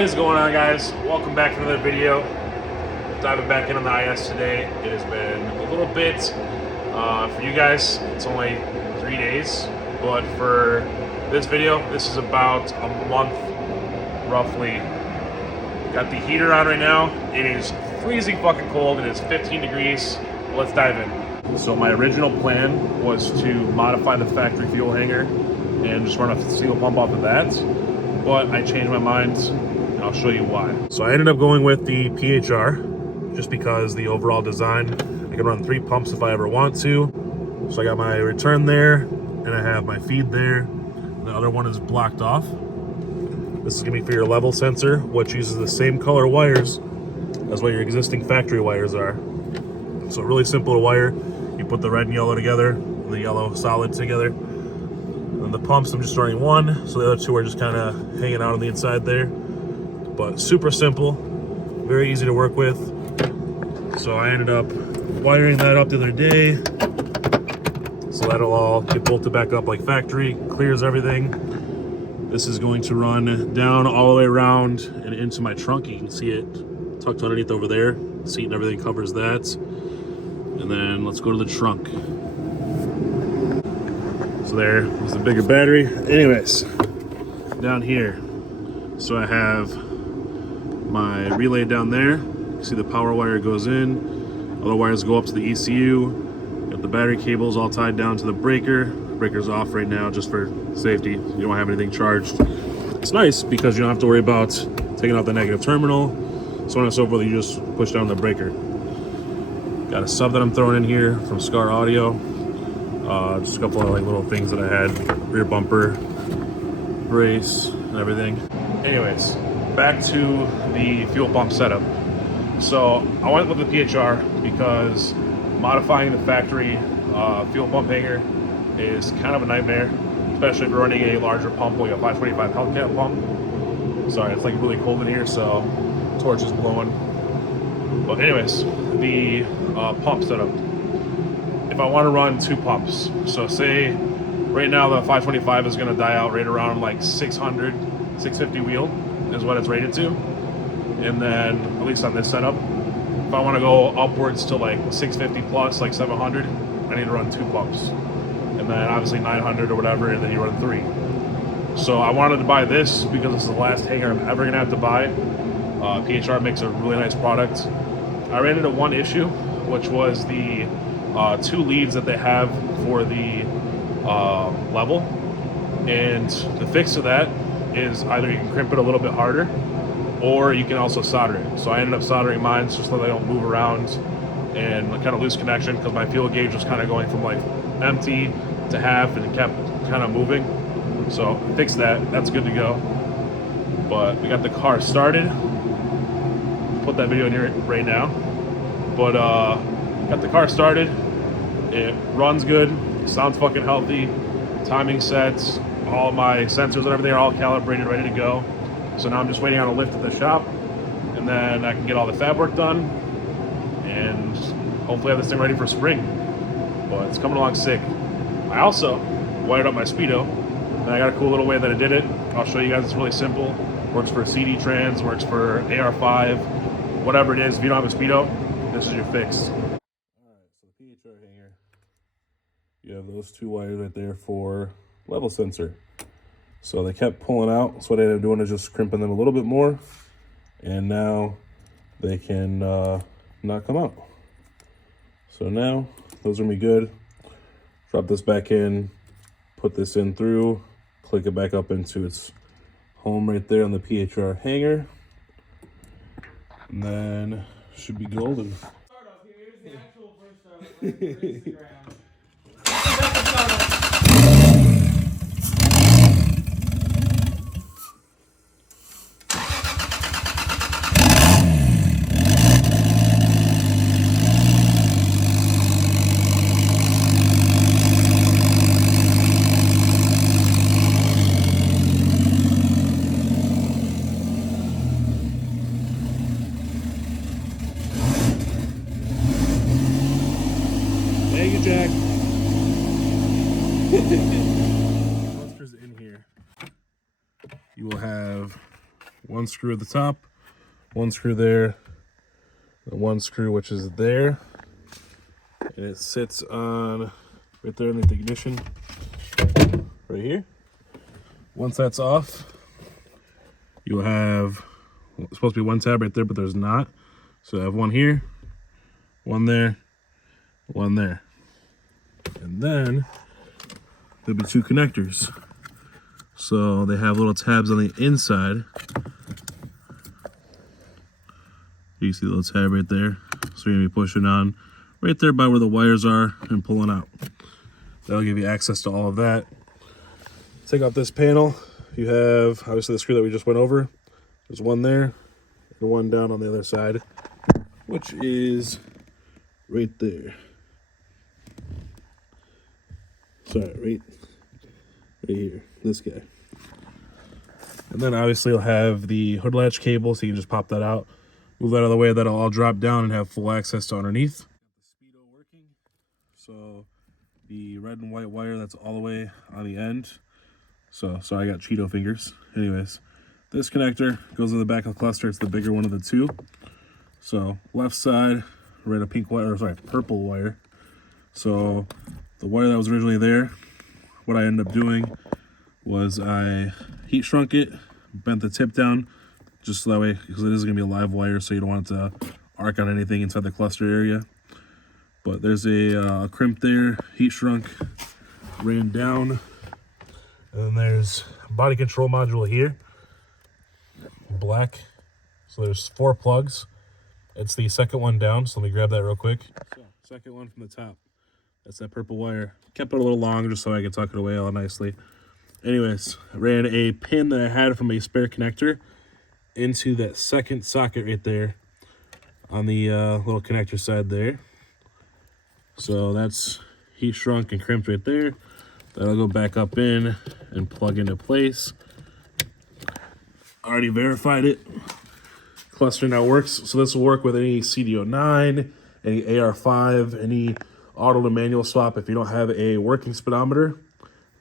What is going on, guys? Welcome back to another video. Diving back in on the IS today. It has been a little bit, for you guys, it's only 3 days, but for this video, this is about a month, roughly. Got the heater on right now. It is freezing fucking cold. It is 15 degrees. Let's dive in. So my original plan was to modify the factory fuel hanger and just run a single pump off of that, but I changed my mind. I'll show you why. So I ended up going with the PHR just because the overall design, I can run 3 pumps if I ever want to. So I got my return there and I have my feed there. The other one is blocked off. This is gonna be for your level sensor, which uses the same color wires as what your existing factory wires are. So really simple to wire. You put the red and yellow together, the yellow solid together. And the pumps, I'm just running one, so the other 2 are just kind of hanging out on the inside there. But super simple, very easy to work with. So I ended up wiring that up the other day. So that'll all get bolted back up like factory, clears everything. This is going to run down all the way around and into my trunk. You can see it tucked underneath over there. Seat and everything covers that. And then let's go to the trunk. So there's the bigger battery. Anyways, down here. So I have my relay down there. You see the power wire goes in. Other wires go up to the ECU. Got the battery cables all tied down to the breaker. Breaker's off right now just for safety. You don't have anything charged. It's nice because you don't have to worry about taking out the negative terminal. So on and so forth, you just push down the breaker. Got a sub that I'm throwing in here from Scar Audio. Just a couple of like little things that I had. Rear bumper, brace, and everything. Anyways, back to the fuel pump setup. So I went with the PHR because modifying the factory fuel pump hanger is kind of a nightmare, especially if you're running a larger pump like a 525 hellcat pump. Sorry, it's like really cold in here, so torch is blowing. But anyways, the pump setup. If I want to run 2 pumps, so say right now the 525 is going to die out right around like 600, 650 wheel is what it's rated to. And then, at least on this setup, if I want to go upwards to like 650 plus, like 700, I need to run 2 pumps. And then obviously 900 or whatever, and then you run 3. So I wanted to buy this because this is the last hanger I'm ever going to have to buy. PHR makes a really nice product. I ran into one issue, which was the 2 leads that they have for the level. And the fix to that is either you can crimp it a little bit harder, or you can also solder it. So I ended up soldering mine just so they don't move around and kind of lose connection, because my fuel gauge was kind of going from like empty to half and it kept kind of moving. So I fixed that, that's good to go. But we got the car started. Put that video in here right now. But got the car started. It runs good, sounds fucking healthy, timing sets, all my sensors and everything are all calibrated, ready to go. So now I'm just waiting on a lift at the shop, and then I can get all the fab work done and hopefully have this thing ready for spring. But it's coming along sick. I also wired up my Speedo, and I got a cool little way that I did it. I'll show you guys. It's really simple. Works for CD trans, works for AR5, whatever it is. If you don't have a Speedo, this is your fix. Alright, so the PHR hanger, you have those 2 wires right there for level sensor. So they kept pulling out, so what I ended up doing is just crimping them a little bit more, and now they can not come out. So now those are gonna be good. Drop this back in, put this in through, click it back up into its home right there on the PHR hanger, and then should be golden. Here's the actual first startup for Instagram. Thank you, Jack. Clusters in here. You will have one screw at the top, one screw there, and one screw which is there. And it sits on right there underneath the ignition, right here. Once that's off, you'll have, well, it's supposed to be one tab right there, but there's not. So I have one here, one there, one there. And then there'll be two connectors. So they have little tabs on the inside. You can see the little tab right there. So you're gonna be pushing on right there by where the wires are and pulling out. That'll give you access to all of that. Take out this panel. You have obviously the screw that we just went over. There's one there and one down on the other side, which is right there. Sorry, right here, this guy. And then obviously you'll have the hood latch cable, so you can just pop that out, move that out of the way, that'll all drop down and have full access to underneath. The speedo working, so the red and white wire that's all the way on the end. So sorry, I got Cheeto fingers. Anyways, this connector goes in the back of the cluster. It's the bigger one of the two. So left side, red, a pink wire, or sorry, purple wire. So the wire that was originally there, what I ended up doing was I heat shrunk it, bent the tip down, just so that way, because it is going to be a live wire, so you don't want it to arc on anything inside the cluster area. But there's a crimp there, heat shrunk, ran down, and then there's a body control module here, black. So there's 4 plugs. It's the second one down, so let me grab that real quick. So, second one from the top. That's that purple wire. Kept it a little long just so I could tuck it away all nicely. Anyways, I ran a pin that I had from a spare connector into that second socket right there on the little connector side there. So that's heat shrunk and crimped right there. That'll go back up in and plug into place. Already verified it. Cluster now works. So this will work with any CDO9, any AR5, any auto to manual swap. If you don't have a working speedometer,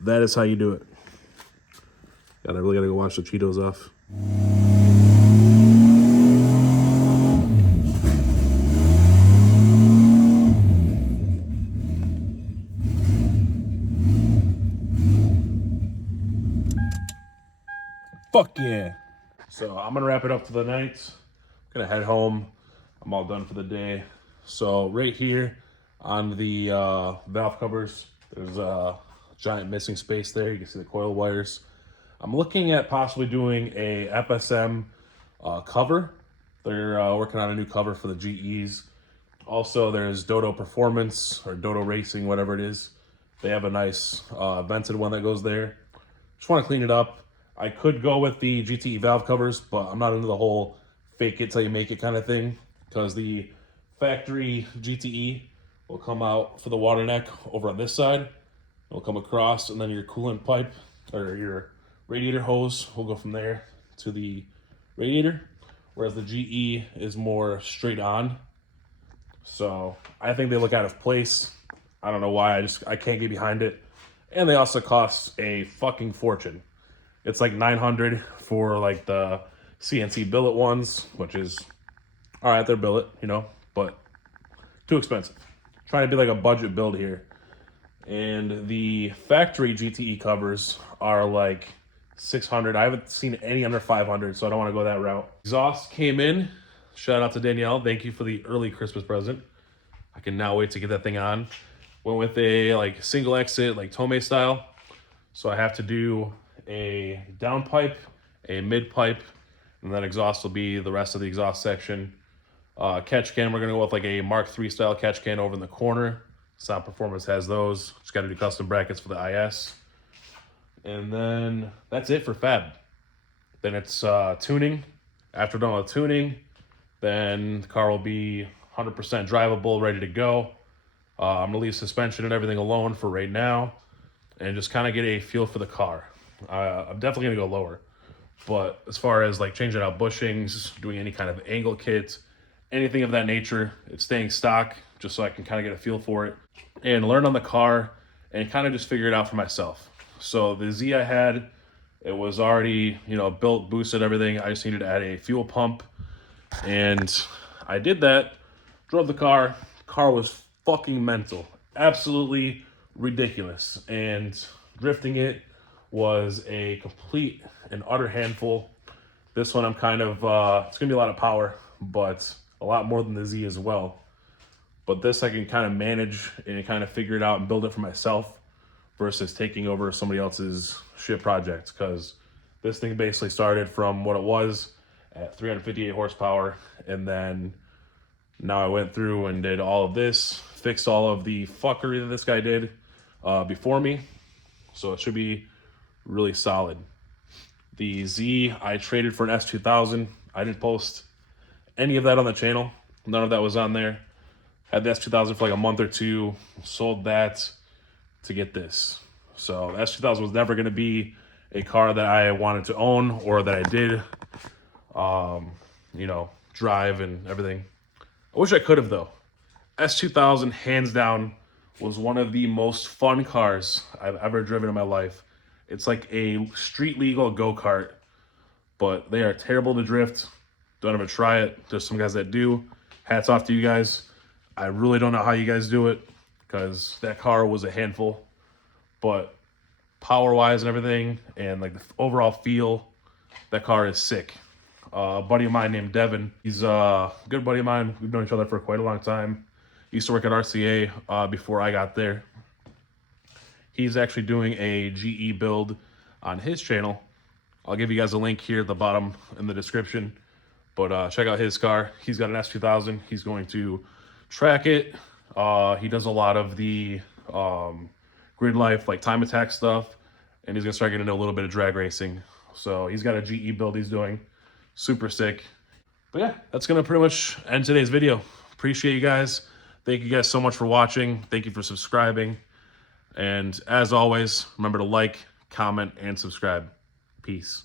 that is how you do it. God, I really gotta go wash the Cheetos off. Fuck yeah. So I'm gonna wrap it up for the night. I'm gonna head home. I'm all done for the day. So right here on the valve covers, there's a giant missing space there. You can see the coil wires. I'm looking at possibly doing a FSM cover. They're working on a new cover for the GEs. Also, there's Dodo Performance or Dodo Racing, whatever it is. They have a nice vented one that goes there. Just want to clean it up. I could go with the GTE valve covers, but I'm not into the whole fake it till you make it kind of thing, because the factory GTE will come out for the water neck over on this side. It'll come across, and then your coolant pipe or your radiator hose will go from there to the radiator, whereas the GE is more straight on. So I think they look out of place. I don't know why, I can't get behind it. And they also cost a fucking fortune. It's like $900 for like the CNC billet ones, which is all right, they're billet, you know, but too expensive. Trying to be like a budget build here. And the factory GTE covers are like $600. I haven't seen any under $500, so I don't want to go that route. Exhaust came in. Shout out to Danielle. Thank you for the early Christmas present. I can now wait to get that thing on. Went with a like single exit, like Tomei style. So I have to do a downpipe, a midpipe, and then exhaust will be the rest of the exhaust section. Catch can, we're gonna go with like a Mark III style catch can over in the corner. Sound Performance has those. Just gotta do custom brackets for the IS. And then that's it for fab. Then it's tuning. After done with tuning, then the car will be 100% drivable, ready to go. I'm gonna leave suspension and everything alone for right now and just kind of get a feel for the car. I'm definitely gonna go lower, but as far as like changing out bushings, doing any kind of angle kit, anything of that nature, it's staying stock just so I can kind of get a feel for it and learn on the car and kind of just figure it out for myself. So the Z I had It was already, you know, built, boosted, everything. I just needed to add a fuel pump, and I did that. Drove the car. Car was fucking mental, absolutely ridiculous, and drifting it was a complete and utter handful. This one I'm kind of, it's gonna be a lot of power, but a lot more than the Z as well. But this I can kind of manage and kind of figure it out and build it for myself versus taking over somebody else's shit project, because this thing basically started from what it was at 358 horsepower, and then now I went through and did all of this, fixed all of the fuckery that this guy did before me, so it should be really solid. The Z I traded for an S2000. I didn't post any of that on the channel. None of that was on there. Had the S2000 for like a month or two, sold that to get this. So the S2000 was never going to be a car that I wanted to own or that I did, you know, drive and everything. I wish I could have though. S2000 hands down was one of the most fun cars I've ever driven in my life. It's like a street legal go-kart, but they are terrible to drift. Don't ever try it. There's some guys that do. Hats off to you guys. I really don't know how you guys do it, because that car was a handful. But power-wise and everything, and like the overall feel, that car is sick. A buddy of mine named Devin, he's a good buddy of mine. We've known each other for quite a long time. He used to work at RCA before I got there. He's actually doing a GE build on his channel. I'll give you guys a link here at the bottom in the description. But check out his car. He's got an S2000. He's going to track it. He does a lot of the grid life, like time attack stuff. And he's going to start getting into a little bit of drag racing. So he's got a GE build he's doing. Super sick. But yeah, that's going to pretty much end today's video. Appreciate you guys. Thank you guys so much for watching. Thank you for subscribing. And as always, remember to like, comment, and subscribe. Peace.